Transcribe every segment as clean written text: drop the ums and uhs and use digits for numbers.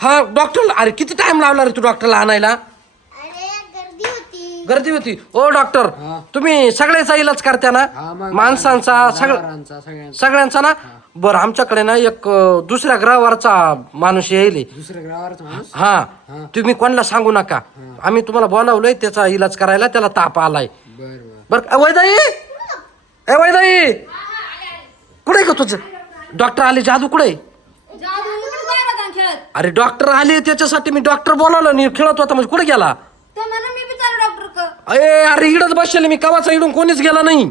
हा डॉक्टर, अरे किती टाइम लावला रे तू डॉक्टरला आणायला? अरे गर्दी होती. ओ डॉक्टर, तुम्ही सगळ्याचा इलाज करता ना? माणसांचा सगळ्यांचा ना? बरं, आमच्याकडे ना एक दुसऱ्या ग्रहावरचा माणूस येईल. दुसऱ्या ग्रहावरचा माणूस? हा, तुम्ही कोणाला सांगू नका. आम्ही तुम्हाला बोलावलंय त्याचा इलाज करायला. त्याला ताप आलाय. बर वैदाई, ए वैदाई, कुठे ग तुझं? डॉक्टर आले. जादू कुठे? अरे डॉक्टर आले त्याच्यासाठी मी डॉक्टर बोलावलं नाही. खेळत होता म्हणजे कुठे गेला? अरे इडच बसले मी, कवाचा इडून कोणीच गेला नाही.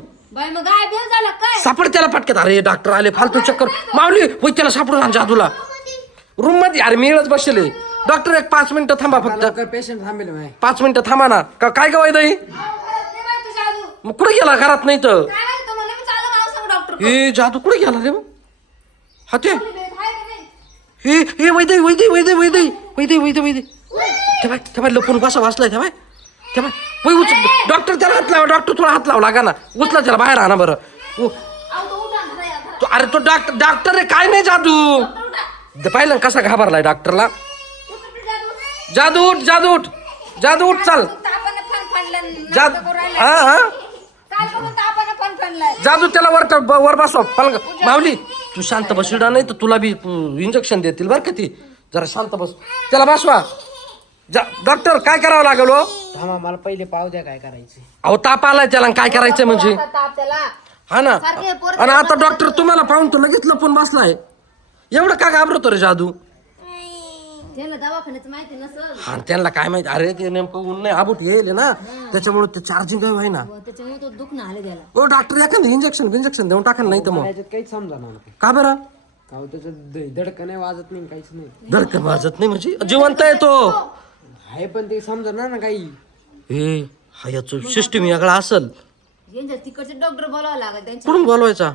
सापड त्याला पटक्यात. अरे डॉक्टर आले, फालतू चक्कर मावली होय, त्याला सापडून आण जादूला रूम मध्ये. अरे मी इडच बसले. डॉक्टर एक 5 मिनिटं थांबा फक्त. पेशंट थांबेल 5 मिनिटं थांबा ना. काय ग वैदाई, मग कुठे गेला? घरात नाही तर हे जादू कुठे गेला रे? हा ते हे वैदे वैदे वैदे वैदे वैदे वैदे वैदे तेव्हा लपून कसा वाचलाय तेव्हा वै उच. डॉक्टर त्याला हात लावा. डॉक्टर थोडा हात लावा लागा ना. उचला त्याला बाहेर आणा बरं. अरे तो डॉक्टर आहे काय नाही जादू. पाहिलं कसा घाबरलाय डॉक्टरला. जादू उठ, जादू उठ, जादू उठ, चाल जादू. हा जादू त्याला वर बसवा पलंग. माऊली तू शांत बस. नाही तर तुला बी इंजेक्शन देतील बरं का. ती जरा शांत बस. त्याला बसवा. डॉक्टर काय करावं लागेल? थांबा, मला पहिले पाव द्या. काय करायचं? अहो ताप आलाय त्याला, काय करायचं म्हणजे? हा ना. आणि आता डॉक्टर तुम्हाला पाहून तो लगेच लपून बसलाय. एवढं का घाबरतो रे जादू? हा त्यांना काय माहिती. अरे ते नेमकं ऊन नाही आबूट येईल ना, त्याच्यामुळे ते चार्जिंग काय व्हाय ना. ओ डॉक्टर एखादं इंजेक्शन देऊन टाका नाही तर मग. काहीच समजा ना. का बरं? त्याचं धडकन नाही वाजत नाही, काहीच नाही. धडकन वाजत नाही म्हणजे जिवंत आहे तो. आहे पण ते समजा ना काही. हे हा याचं सिस्टीम वेगळा असल. तिकडचे डॉक्टर बोलावं लागेल. कुठून बोलवायचा?